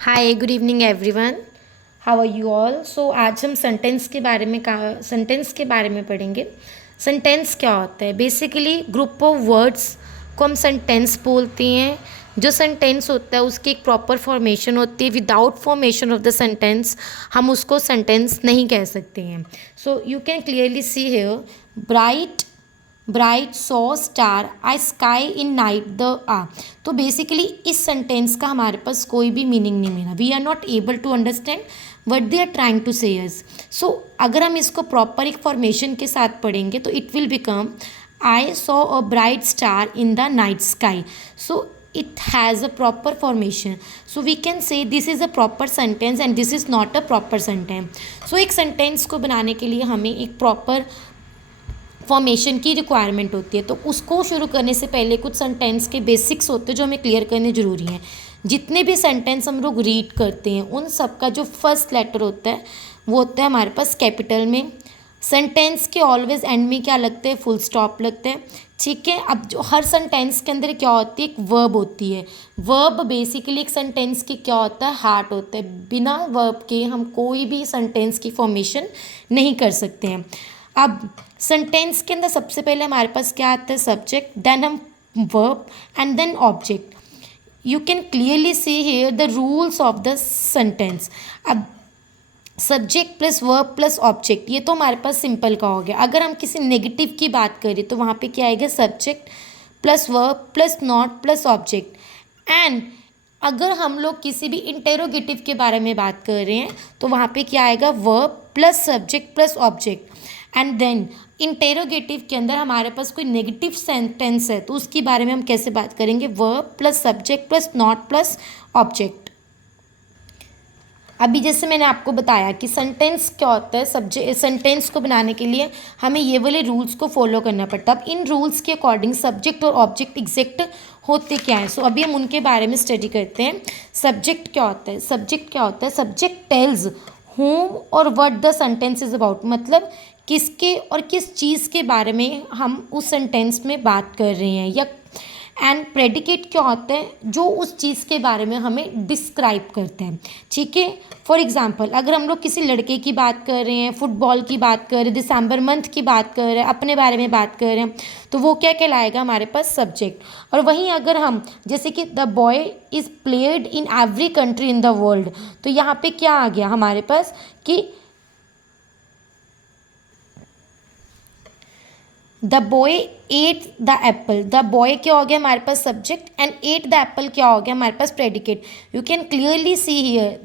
Hi good evening everyone. How are you all. So आज हम sentence के बारे में पढ़ेंगे। सेंटेंस क्या होता है? बेसिकली ग्रुप ऑफ वर्ड्स को हम सेंटेंस बोलते हैं। जो सेंटेंस होता है उसकी एक प्रॉपर फॉर्मेशन होती है। Without formation of the sentence हम उसको सेंटेंस नहीं कह सकते हैं। So you can clearly see here bright bright saw star I sky in night the आ। तो बेसिकली इस सेंटेंस का हमारे पास कोई भी मीनिंग नहीं मिला। We are not able to understand what they are trying to say us. सो अगर हम इसको प्रॉपर एक फॉर्मेशन के साथ पढ़ेंगे तो it will become I saw a bright star in the night sky. So it has a proper formation, so we can say this is a proper sentence and this is not a proper sentence. So एक sentence को बनाने के लिए हमें एक proper formation की requirement होती है। तो उसको शुरू करने से पहले कुछ सेंटेंस के बेसिक्स होते हैं जो हमें क्लियर करने ज़रूरी हैं। जितने भी सेंटेंस हम लोग रीड करते हैं उन सब का जो फर्स्ट लेटर होता है वो होता है हमारे पास कैपिटल में। सेंटेंस के ऑलवेज एंड में क्या लगते हैं? फुल स्टॉप लगते हैं। ठीक है। अब जो हर सेंटेंस के अंदर क्या होती है? एक वर्ब होती है। वर्ब बेसिकली एक सेंटेंस की क्या होता है? हार्ट होता है। बिना वर्ब के हम कोई भी सेंटेंस की फॉर्मेशन नहीं कर सकते हैं। अब सेंटेंस के अंदर सबसे पहले हमारे पास क्या आता है? सब्जेक्ट, देन हम verb and then object. You can clearly see here the rules of the sentence. अब subject plus verb plus object, ये तो हमारे पास सिंपल का हो गया। अगर हम किसी नेगेटिव की बात करें तो वहाँ पे क्या आएगा? Subject plus verb plus not plus object. And अगर हम लोग किसी भी इंटेरोगेटिव के बारे में बात कर रहे हैं तो वहाँ पे क्या आएगा? Verb plus subject plus object. And then interrogative के अंदर हमारे पास कोई नेगेटिव सेंटेंस है तो उसके बारे में हम कैसे बात करेंगे? Verb plus subject plus not plus object. अभी जैसे मैंने आपको बताया कि सेंटेंस क्या होता है, सेंटेंस को बनाने के लिए हमें ये वाले रूल्स को फॉलो करना पड़ता है। अब इन रूल्स के अकॉर्डिंग सब्जेक्ट और ऑब्जेक्ट एग्जैक्ट होते क्या हैं? सो अभी हम उनके बारे में स्टडी करते हैं। सब्जेक्ट क्या होता है? सब्जेक्ट क्या होता है? सब्जेक्ट टेल्स whom और what the sentence is about, मतलब किसके और किस चीज़ के बारे में हम उस सेंटेंस में बात कर रहे हैं। या एंड प्रेडिकेट क्या होता है? जो उस चीज़ के बारे में हमें डिस्क्राइब करते हैं। ठीक है। फॉर एग्जांपल अगर हम लोग किसी लड़के की बात कर रहे हैं, फुटबॉल की बात कर रहे हैं, दिसंबर मंथ की बात कर रहे हैं, अपने बारे में बात कर रहे हैं, तो वो क्या कहलाएगा? हमारे पास सब्जेक्ट। और वहीं अगर हम जैसे कि the boy is played in every country in the world, तो यहाँ पे क्या आ गया हमारे पास कि the boy ate the apple. The boy क्या हो गया हमारे पास? Subject. And ate the apple क्या हो गया हमारे पास? Predicate. You can clearly see here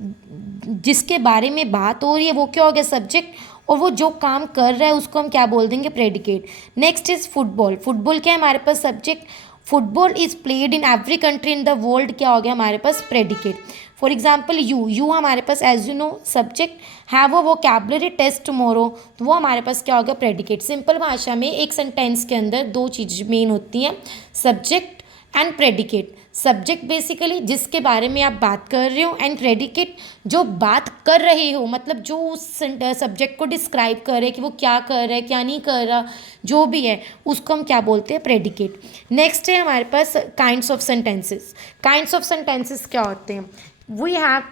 जिसके बारे में बात हो रही है वो क्या हो गया? सब्जेक्ट। और वो जो काम कर रहा है उसको हम क्या बोल देंगे? Predicate. Next is football. Football क्या है हमारे पास? Subject. Football is played in every country in the world क्या हो गया हमारे पास? प्रेडिकेट। फॉर एग्जाम्पल यू हमारे पास as you know subject. Have a vocabulary test tomorrow, तो वो हमारे पास क्या होगा? प्रेडिकेट। सिंपल भाषा में एक सेंटेंस के अंदर दो चीज़ मेन होती हैं, subject and predicate. Subject basically जिसके बारे में आप बात कर रहे हो, एंड प्रेडिकेट जो बात कर रहे हो, मतलब जो उस सब्जेक्ट को डिस्क्राइब कर रहे हैं कि वो क्या कर रहा है क्या नहीं कर रहा, जो भी है उसको हम क्या बोलते हैं? प्रेडिकेट। नेक्स्ट है हमारे पास kinds of sentences. Kinds of sentences क्या होते हैं? we have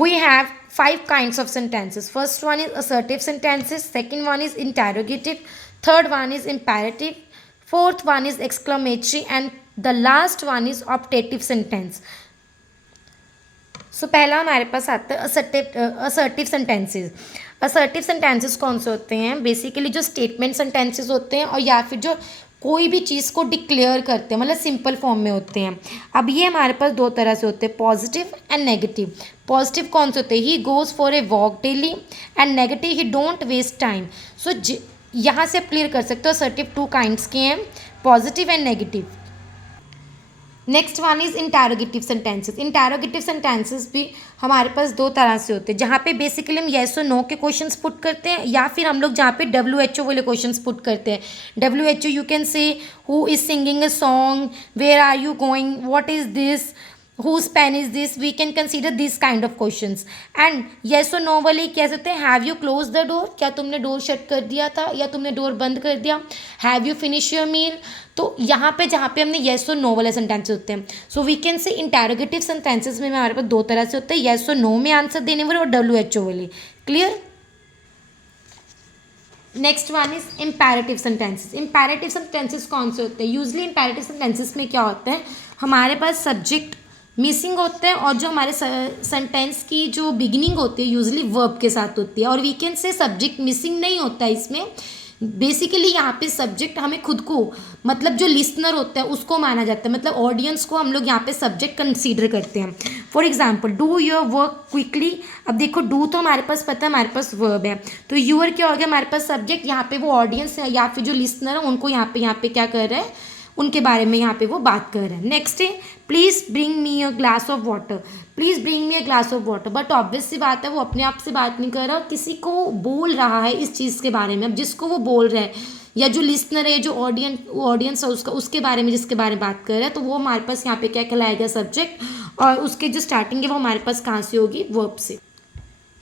we have five kinds of sentences. First one is assertive sentences, second one is interrogative, third one is imperative, fourth one is exclamatory, and the last one is optative sentence. सो पहला हमारे पास आता है assertive sentences. Assertive sentences कौन से होते हैं? Basically जो statement sentences होते हैं और या फिर जो कोई भी चीज़ को डिक्लेयर करते हैं, मतलब सिंपल फॉर्म में होते हैं। अब ये हमारे पास दो तरह से होते हैं, पॉजिटिव एंड नेगेटिव। पॉजिटिव कौन से होते हैं? He goes for a walk daily, and negative he don't waste time. So यहाँ से आप क्लियर कर सकते हो असर्टिव टू काइंड्स के हैं, positive and negative. Next one is interrogative sentences. Interrogative sentences भी हमारे पास दो तरह से होते हैं, जहाँ पे बेसिकली हम येस और नो के क्वेश्चंस पुट करते हैं, या फिर हम लोग जहाँ पे WHO वाले क्वेश्चंस पुट करते हैं। WHO you can say who is singing a song, where are you going, what is this, whose pen is this, we can consider this kind of questions. And yes or no वाले कह सकते हैं have you closed the door, क्या तुमने door shut कर दिया था या तुमने डोर बंद कर दिया, have you finished your meal. तो यहाँ पे जहाँ पे हमने yes और no वाले सेंटेंसेस होते हैं, so we can say interrogative sentences में हमारे पास दो तरह से होते हैं, yes और no में आंसर देने वाले और WHO वाले. Clear. Next one is imperative sentences. Imperative sentences कौन से होते हैं? यूजली इम्पैरेटिव सेंटेंसेस में क्या होता है, हमारे पास सब्जेक्ट मिसिंग होते हैं और जो हमारे सेंटेंस की जो बिगिनिंग होती है यूजली वर्ब के साथ होती है, और we can say subject missing नहीं होता है इसमें. बेसिकली यहाँ पे सब्जेक्ट हमें खुद को, मतलब जो लिसनर होता है उसको माना जाता है, मतलब ऑडियंस को हम लोग यहाँ पे सब्जेक्ट कंसीडर करते हैं. For example do your work quickly. अब देखो डू तो हमारे पास पता है हमारे पास वर्ब है, तो यूअर क्या हो गया हमारे पास सब्जेक्ट. यहाँ पे वो ऑडियंस है या फिर जो लिसनर है उनको यहाँ पे क्या कर रहा है, उनके बारे में यहाँ पे वो बात कर रहे हैं. नेक्स्ट है please bring me a glass of water. Please bring me a glass of water, but obvious सी बात है वो अपने आप से बात नहीं कर रहा, किसी को बोल रहा है इस चीज़ के बारे में. अब जिसको वो बोल रहा है या जो लिसनर है, जो ऑडियंस है उसका, उसके बारे में जिसके बारे में बात कर रहा है, तो वो हमारे पास यहाँ पे क्या कहलाएगा सब्जेक्ट, और उसके जो स्टार्टिंग है वो हमारे पास कहाँ से होगी, वर्ब से.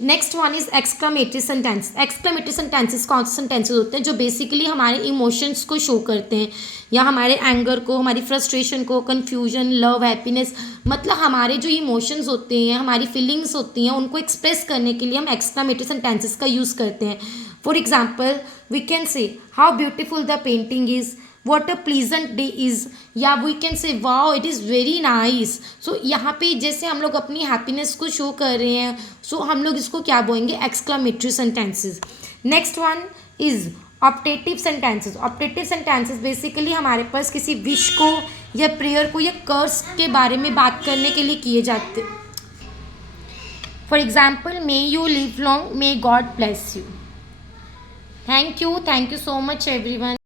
Next one is exclamatory sentence. Exclamatory sentences कौन से सेंटेंसेस होते हैं जो बेसिकली हमारे इमोशंस को शो करते हैं, या हमारे एंगर को, हमारी फ्रस्ट्रेशन को, कन्फ्यूजन, लव, हैप्पीनेस, मतलब हमारे जो इमोशंस होते हैं, हमारी फीलिंग्स होती हैं, उनको एक्सप्रेस करने के लिए हम एक्सक्लेमेटरी सेंटेंसेस का यूज़ करते हैं. For example we can say how beautiful the painting is, what a pleasant day is, या we can say wow it is very nice. सो यहाँ पे जैसे हम लोग अपनी हैप्पीनेस को शो कर रहे हैं, सो हम लोग इसको क्या बोलेंगे, exclamatory sentences. Next one is optative sentences. Optative sentences basically हमारे पास किसी विश को या प्रेयर को या कर्स के बारे में बात करने के लिए किए जाते. For example may you live long, may God bless you. Thank you so much everyone.